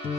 Hello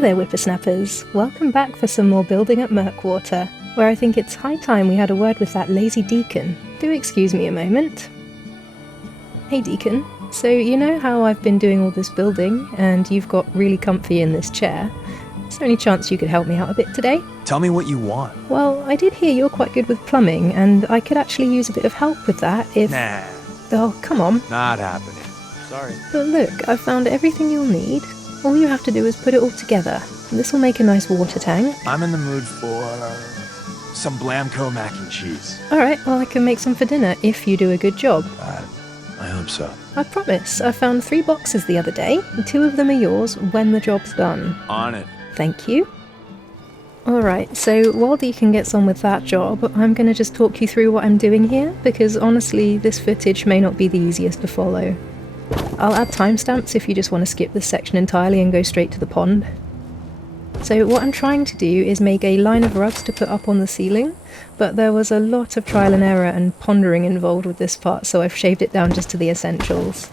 there, whippersnappers. Welcome back for some more building at Murkwater, where I think it's high time we had a word with that lazy deacon. Do excuse me a moment. Hey deacon, so you know how I've been doing all this building, and you've got really comfy in this chair. Is there any chance you could help me out a bit today? Tell me what you want. Well, I did hear you're quite good with plumbing, and I could actually use a bit of help with that if... Nah. Oh, come on. Not happening. Sorry. But look, I've found everything you'll need. All you have to do is put it all together. This will make a nice water tank. I'm in the mood for some Blamco mac and cheese. Alright, well I can make some for dinner if you do a good job. I hope so. I promise. I found 3 boxes the other day, and 2 of them are yours when the job's done. On it. Thank you. Alright, so while Deacon gets on with that job, I'm going to just talk you through what I'm doing here, because honestly this footage may not be the easiest to follow. I'll add timestamps if you just want to skip this section entirely and go straight to the pond. So what I'm trying to do is make a line of rugs to put up on the ceiling, but there was a lot of trial and error and pondering involved with this part, so I've shaved it down just to the essentials.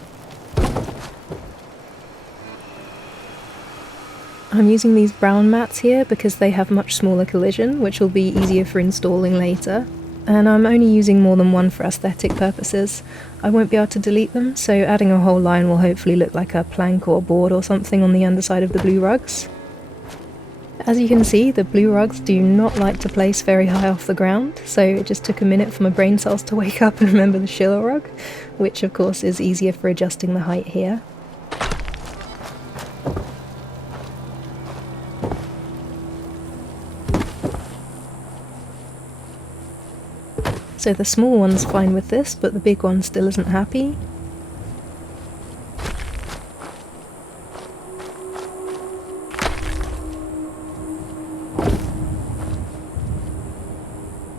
I'm using these brown mats here because they have much smaller collision, which will be easier for installing later. And I'm only using more than one for aesthetic purposes. I won't be able to delete them, so adding a whole line will hopefully look like a plank or board or something on the underside of the blue rugs. As you can see, the blue rugs do not like to place very high off the ground, so it just took a minute for my brain cells to wake up and remember the Schiller rug, which of course is easier for adjusting the height here. So the small one's fine with this, but the big one still isn't happy.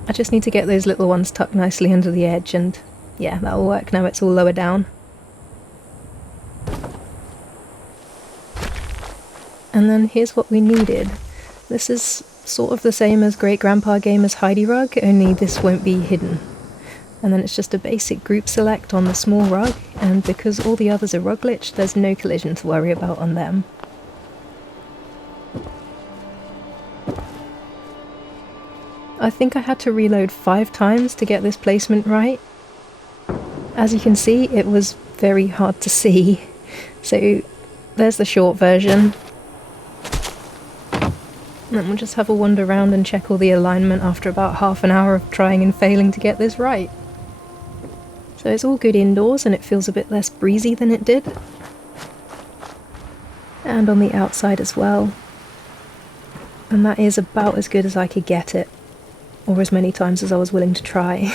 I just need to get those little ones tucked nicely under the edge, and yeah, that'll work now it's all lower down. And then here's what we needed. This is sort of the same as Great Grandpa Gamer's Heidi rug, only this won't be hidden. And then it's just a basic group select on the small rug, and because all the others are rug glitched, there's no collision to worry about on them. I think I had to reload 5 times to get this placement right. As you can see, it was very hard to see. So there's the short version. And then we'll just have a wander around and check all the alignment after about half an hour of trying and failing to get this right. So it's all good indoors and it feels a bit less breezy than it did. And on the outside as well. And that is about as good as I could get it. Or as many times as I was willing to try.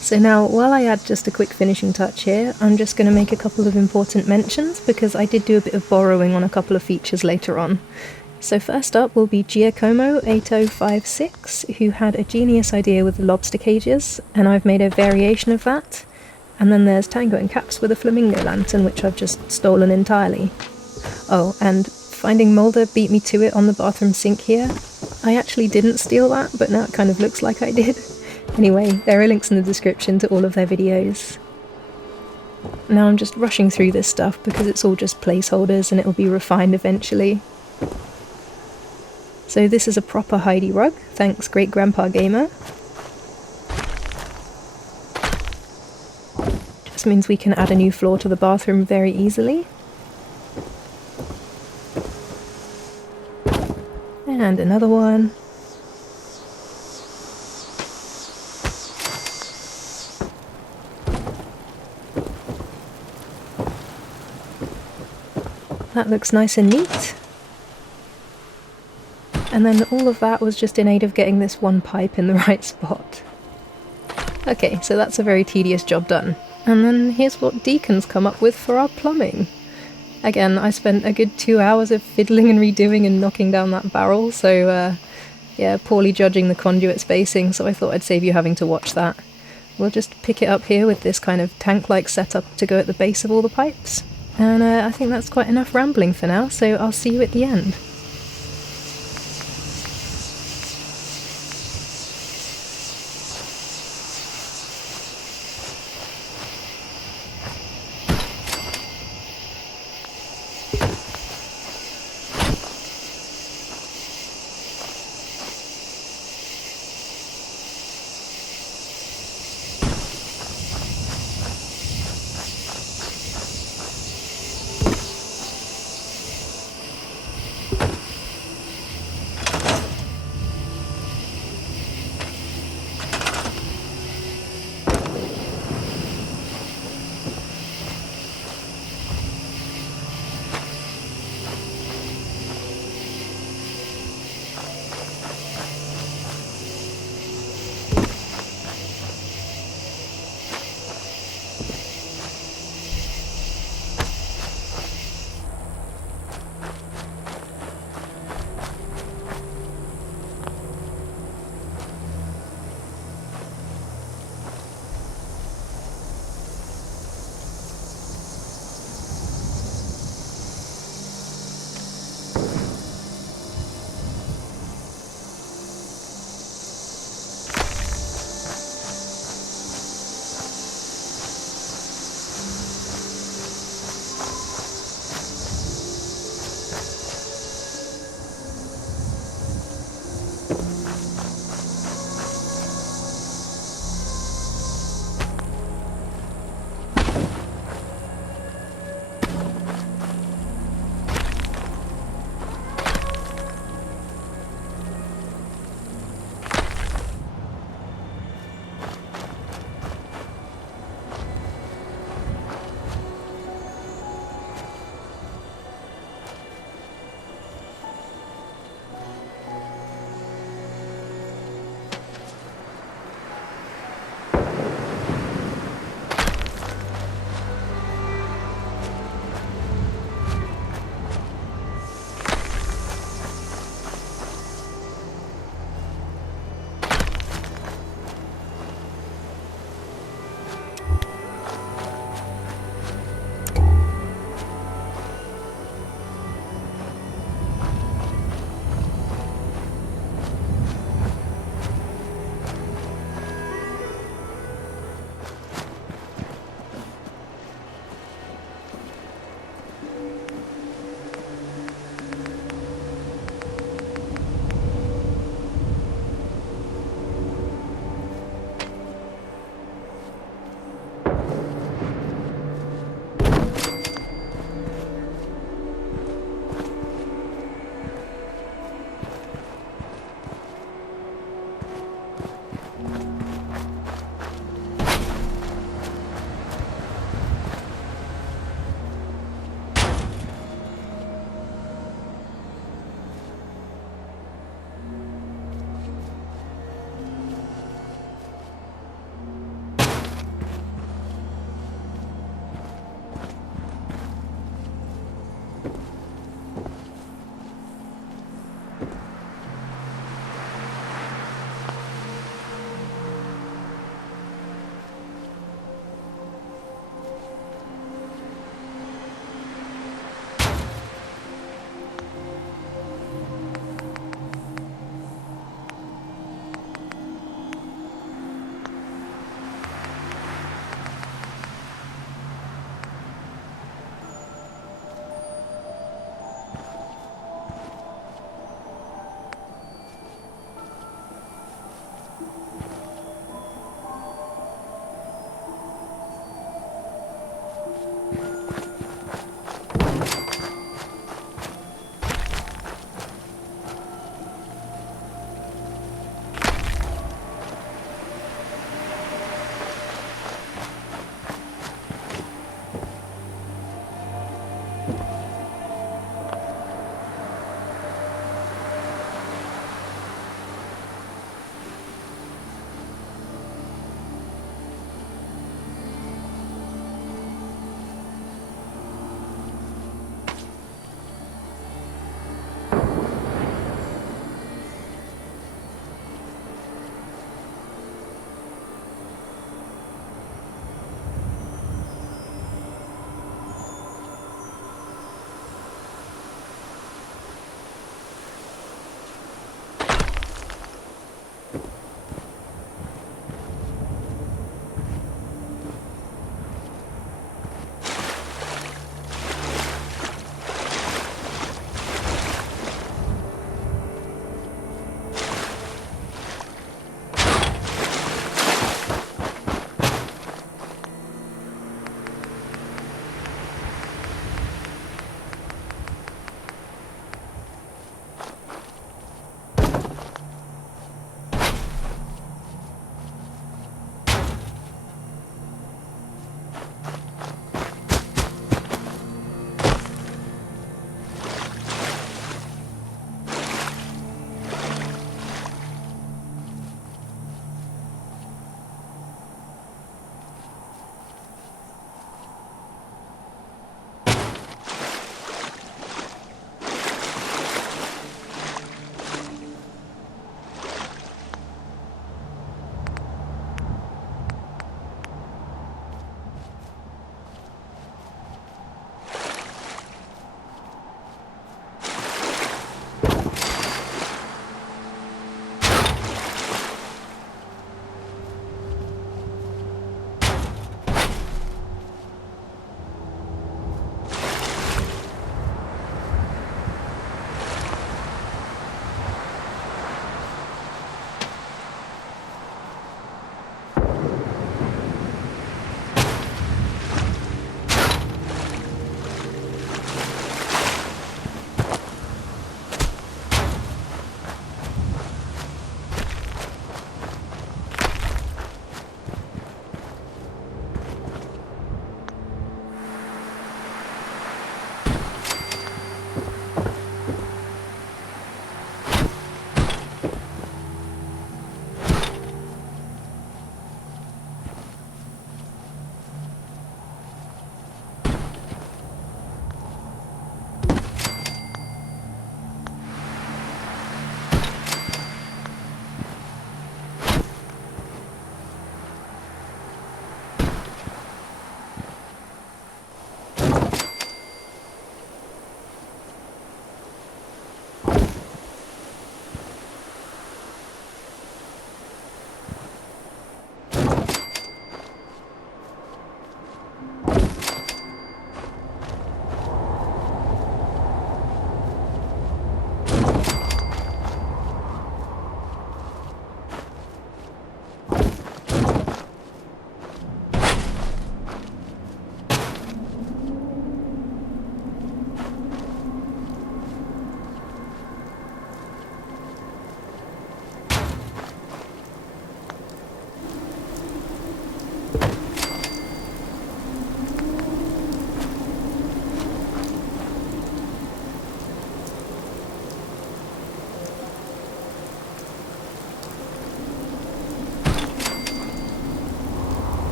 So now, while I add just a quick finishing touch here, I'm just going to make a couple of important mentions because I did do a bit of borrowing on a couple of features later on. So first up will be Giacomo8056, who had a genius idea with the lobster cages, and I've made a variation of that. And then there's Tango and Caps with a flamingo lantern, which I've just stolen entirely. Oh, and Finding Mulder beat me to it on the bathroom sink here. I actually didn't steal that, but now it kind of looks like I did. Anyway, there are links in the description to all of their videos. Now I'm just rushing through this stuff because it's all just placeholders and it will be refined eventually. So this is a proper Heidi rug, thanks Great Grandpa Gamer. Just means we can add a new floor to the bathroom very easily. And another one. That looks nice and neat. And then all of that was just in aid of getting this one pipe in the right spot. Okay, so that's a very tedious job done. And then here's what Deacon's come up with for our plumbing. Again, I spent a good 2 hours of fiddling and redoing and knocking down that barrel, so yeah, poorly judging the conduit spacing, so I thought I'd save you having to watch that. We'll just pick it up here with this kind of tank-like setup to go at the base of all the pipes. And I think that's quite enough rambling for now, so I'll see you at the end.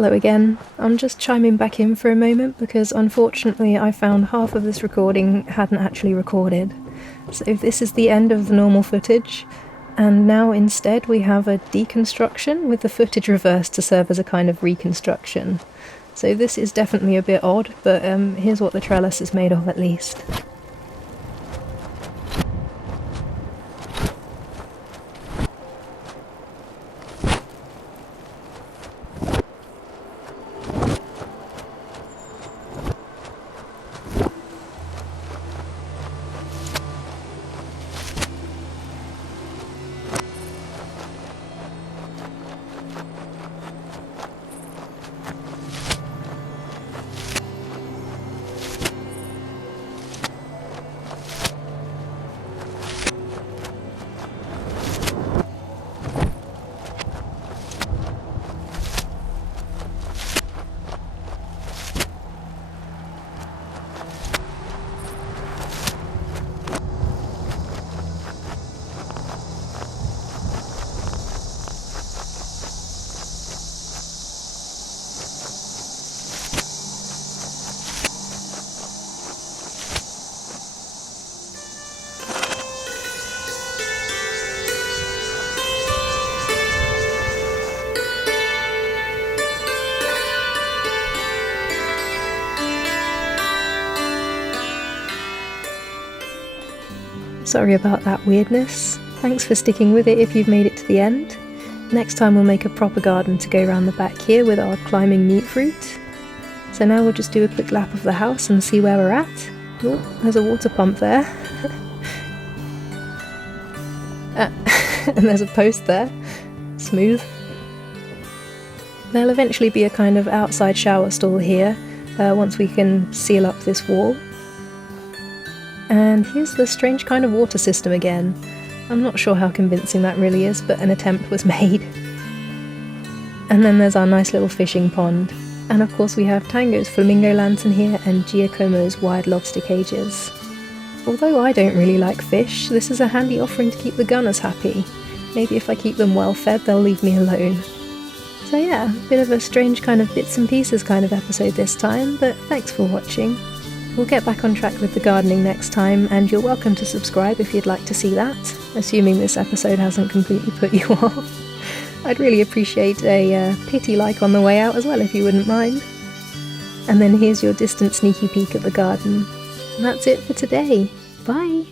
Hello again. I'm just chiming back in for a moment because unfortunately I found half of this recording hadn't actually recorded. So this is the end of the normal footage, and now instead we have a deconstruction with the footage reversed to serve as a kind of reconstruction. So this is definitely a bit odd, but here's what the trellis is made of at least. Sorry about that weirdness. Thanks for sticking with it if you've made it to the end. Next time we'll make a proper garden to go around the back here with our climbing mutfruit. So now we'll just do a quick lap of the house and see where we're at. Oh, there's a water pump there. And there's a post there. Smooth. There'll eventually be a kind of outside shower stall here, once we can seal up this wall. And here's the strange kind of water system again. I'm not sure how convincing that really is, but an attempt was made. And then there's our nice little fishing pond. And of course we have Tango's flamingo lantern here and Giacomo's wide lobster cages. Although I don't really like fish, this is a handy offering to keep the gunners happy. Maybe if I keep them well fed, they'll leave me alone. So yeah, a bit of a strange kind of bits and pieces kind of episode this time, but thanks for watching. We'll get back on track with the gardening next time, and you're welcome to subscribe if you'd like to see that, assuming this episode hasn't completely put you off. I'd really appreciate a pity like on the way out as well if you wouldn't mind. And then here's your distant sneaky peek at the garden. And that's it for today. Bye!